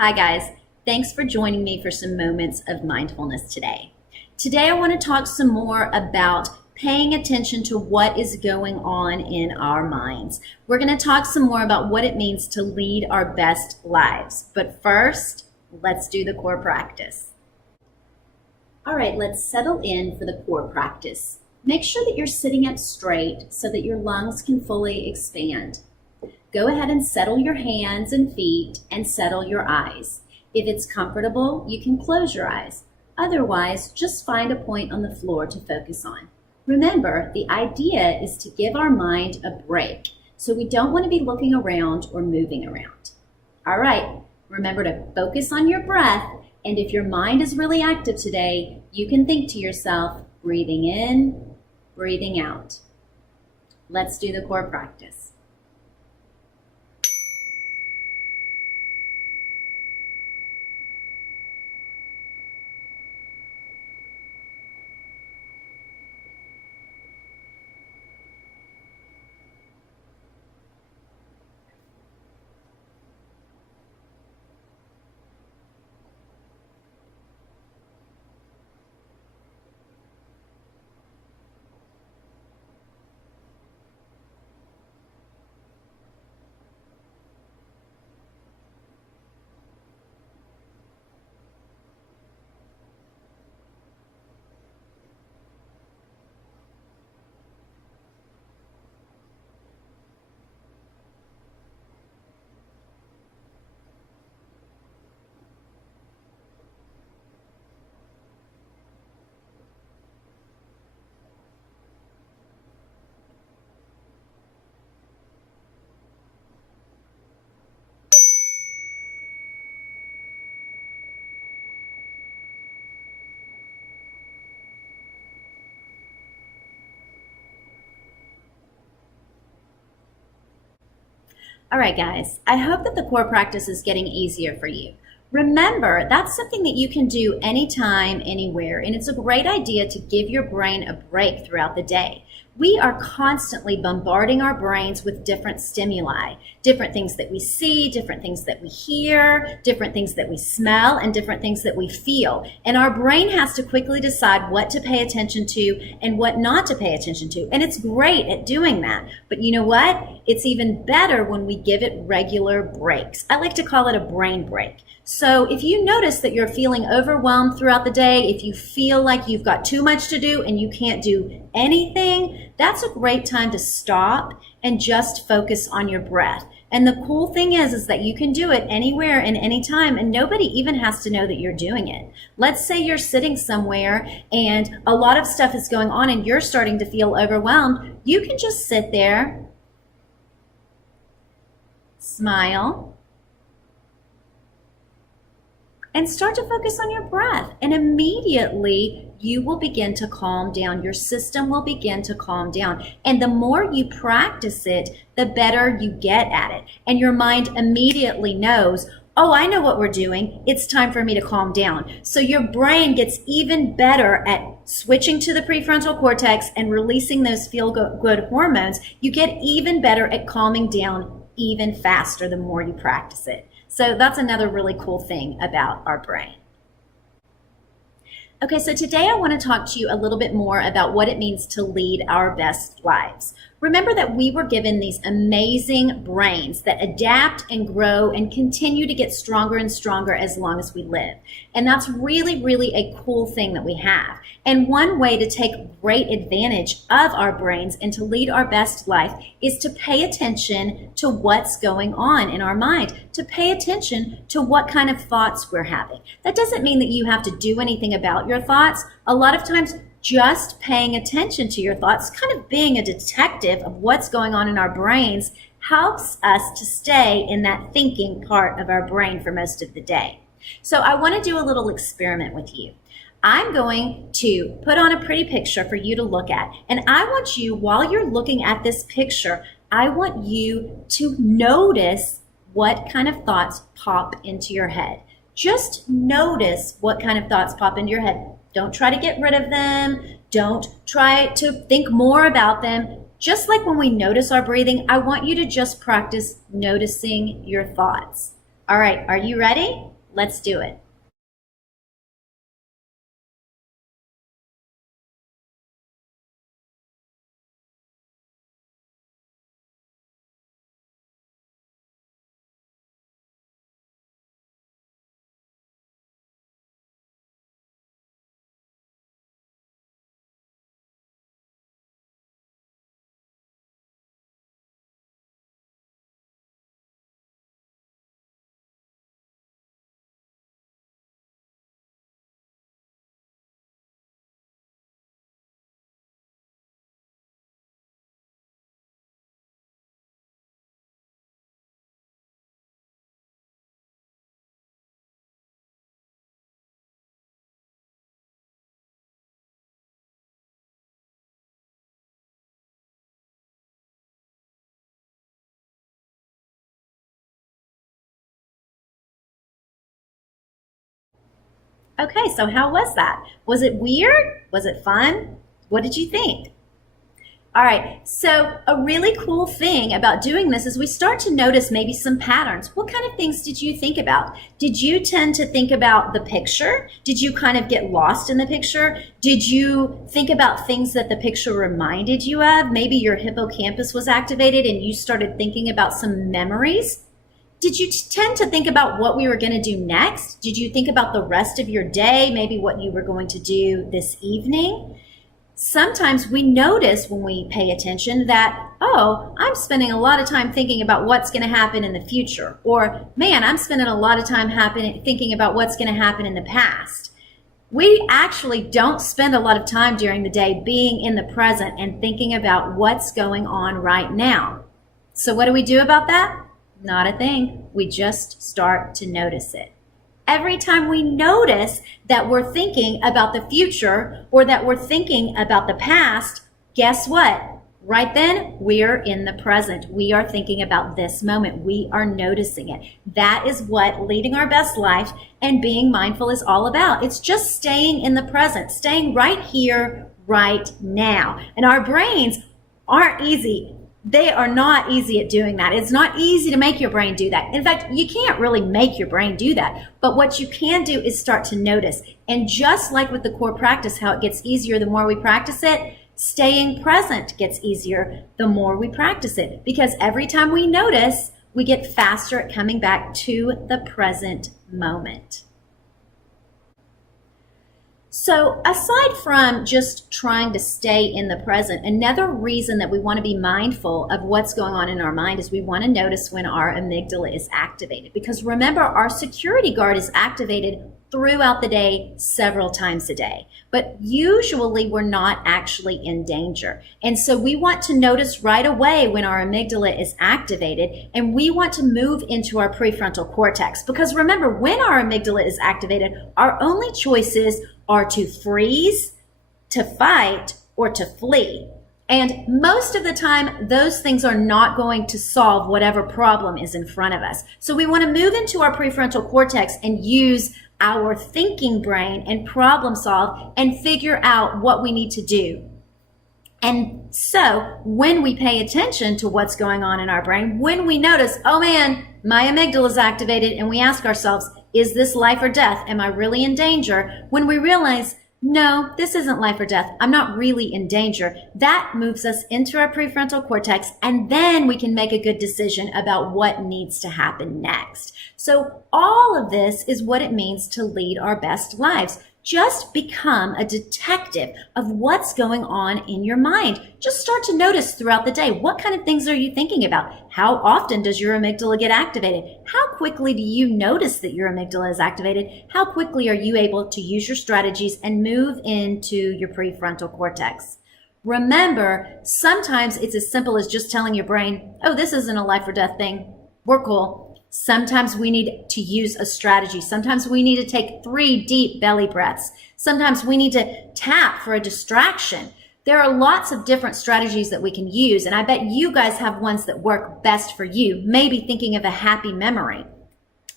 Hi guys, thanks for joining me for some moments of mindfulness today. Today I want to talk some more about paying attention to what is going on in our minds. We're going to talk some more about what it means to lead our best lives. But first, let's do the core practice. All right, let's settle in for the core practice. Make sure that you're sitting up straight so that your lungs can fully expand. Go ahead and settle your hands and feet and settle your eyes. If it's comfortable, you can close your eyes. Otherwise, just find a point on the floor to focus on. Remember, the idea is to give our mind a break, so we don't want to be looking around or moving around. All right, remember to focus on your breath, and if your mind is really active today, you can think to yourself, breathing in, breathing out. Let's do the core practice. All right, guys, I hope that the core practice is getting easier for you. Remember, that's something that you can do anytime, anywhere, and it's a great idea to give your brain a break throughout the day. We are constantly bombarding our brains with different stimuli, different things that we see, different things that we hear, different things that we smell, and different things that we feel. And our brain has to quickly decide what to pay attention to and what not to pay attention to. And it's great at doing that. But you know what? It's even better when we give it regular breaks. I like to call it a brain break. So if you notice that you're feeling overwhelmed throughout the day, if you feel like you've got too much to do and you can't do anything, that's a great time to stop and just focus on your breath. And the cool thing is that you can do it anywhere and anytime, and nobody even has to know that you're doing it. Let's say you're sitting somewhere and a lot of stuff is going on and you're starting to feel overwhelmed. You can just sit there, smile, and start to focus on your breath. And immediately you will begin to calm down. Your system will begin to calm down. And the more you practice it, the better you get at it. And your mind immediately knows, oh, I know what we're doing. It's time for me to calm down. So your brain gets even better at switching to the prefrontal cortex and releasing those feel-good hormones. You get even better at calming down even faster the more you practice it. So that's another really cool thing about our brain. Okay, so today I want to talk to you a little bit more about what it means to lead our best lives. Remember that we were given these amazing brains that adapt and grow and continue to get stronger and stronger as long as we live. And that's really, really a cool thing that we have. And one way to take great advantage of our brains and to lead our best life is to pay attention to what's going on in our mind, to pay attention to what kind of thoughts we're having. That doesn't mean that you have to do anything about your thoughts. A lot of times, just paying attention to your thoughts, kind of being a detective of what's going on in our brains, helps us to stay in that thinking part of our brain for most of the day. So I want to do a little experiment with you. I'm going to put on a pretty picture for you to look at. And I want you, while you're looking at this picture, I want you to notice what kind of thoughts pop into your head. Just notice what kind of thoughts pop into your head. Don't try to get rid of them. Don't try to think more about them. Just like when we notice our breathing, I want you to just practice noticing your thoughts. All right, are you ready? Let's do it. Okay, so how was that? Was it weird? Was it fun? What did you think? All right, so a really cool thing about doing this is we start to notice maybe some patterns. What kind of things did you think about? Did you tend to think about the picture? Did you kind of get lost in the picture? Did you think about things that the picture reminded you of? Maybe your hippocampus was activated and you started thinking about some memories. Did you tend to think about what we were going to do next? Did you think about the rest of your day, maybe what you were going to do this evening? Sometimes we notice when we pay attention that, oh, I'm spending a lot of time thinking about what's going to happen in the future. Or, man, I'm spending a lot of time thinking about what's going to happen in the past. We actually don't spend a lot of time during the day being in the present and thinking about what's going on right now. So what do we do about that? Not a thing. We just start to notice it. Every time we notice that we're thinking about the future or that we're thinking about the past, guess what? Right then, we're in the present. We are thinking about this moment. We are noticing it. That is what leading our best life and being mindful is all about. It's just staying in the present, staying right here, right now. And our brains aren't easy. They are not easy at doing that. It's not easy to make your brain do that. In fact, you can't really make your brain do that. But what you can do is start to notice. And just like with the core practice, how it gets easier the more we practice it, staying present gets easier the more we practice it. Because every time we notice, we get faster at coming back to the present moment. So aside from just trying to stay in the present, another reason that we want to be mindful of what's going on in our mind is we want to notice when our amygdala is activated. Because remember, our security guard is activated throughout the day several times a day. But usually we're not actually in danger. And so we want to notice right away when our amygdala is activated, and we want to move into our prefrontal cortex. Because remember, when our amygdala is activated, our only choices are to freeze, to fight, or to flee. And most of the time, those things are not going to solve whatever problem is in front of us. So we want to move into our prefrontal cortex and use our thinking brain and problem solve and figure out what we need to do. And so when we pay attention to what's going on in our brain, when we notice, oh man, my amygdala is activated, and we ask ourselves, is this life or death? Am I really in danger? When we realize, no, this isn't life or death, I'm not really in danger, that moves us into our prefrontal cortex, and then we can make a good decision about what needs to happen next. So all of this is what it means to lead our best lives. Just become a detective of what's going on in your mind. Just start to notice throughout the day, what kind of things are you thinking about? How often does your amygdala get activated? How quickly do you notice that your amygdala is activated? How quickly are you able to use your strategies and move into your prefrontal cortex? Remember, sometimes it's as simple as just telling your brain, oh, this isn't a life or death thing. We're cool. Sometimes we need to use a strategy. Sometimes we need to take 3 deep belly breaths. Sometimes we need to tap for a distraction. There are lots of different strategies that we can use, and I bet you guys have ones that work best for you, maybe thinking of a happy memory.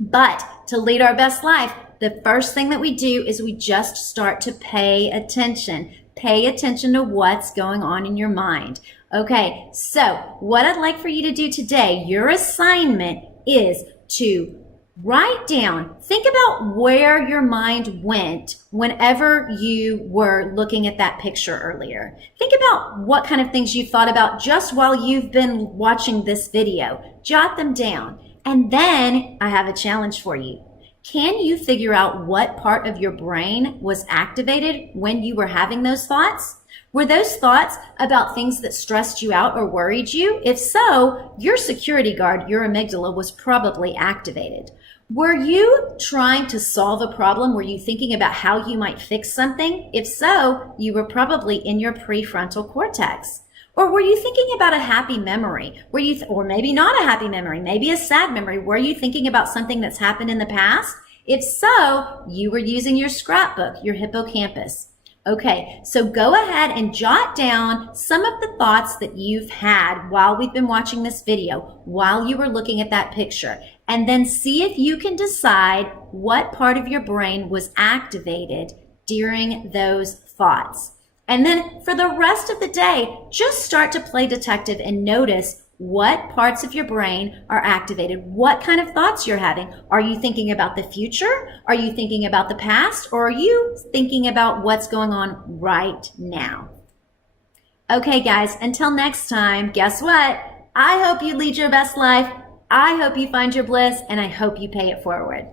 But to lead our best life, the first thing that we do is we just start to pay attention. Pay attention to what's going on in your mind. Okay, so what I'd like for you to do today, your assignment is to Write down, think about where your mind went whenever you were looking at that picture earlier. Think about what kind of things you thought about just while you've been watching this video. Jot them down. And then I have a challenge for you. Can you figure out what part of your brain was activated when you were having those thoughts? Were those thoughts about things that stressed you out or worried you? If so, your security guard, your amygdala, was probably activated. Were you trying to solve a problem? Were you thinking about how you might fix something? If so, you were probably in your prefrontal cortex. Or were you thinking about a happy memory? Or maybe not a happy memory, maybe a sad memory. Were you thinking about something that's happened in the past? If so, you were using your scrapbook, your hippocampus. Okay, so go ahead and jot down some of the thoughts that you've had while we've been watching this video, while you were looking at that picture, and then see if you can decide what part of your brain was activated during those thoughts. And then for the rest of the day, just start to play detective and notice what parts of your brain are activated, what kind of thoughts you're having. Are you thinking about the future? Are you thinking about the past? Or are you thinking about what's going on right now? Okay, guys, until next time, guess what? I hope you lead your best life. I hope you find your bliss, and I hope you pay it forward.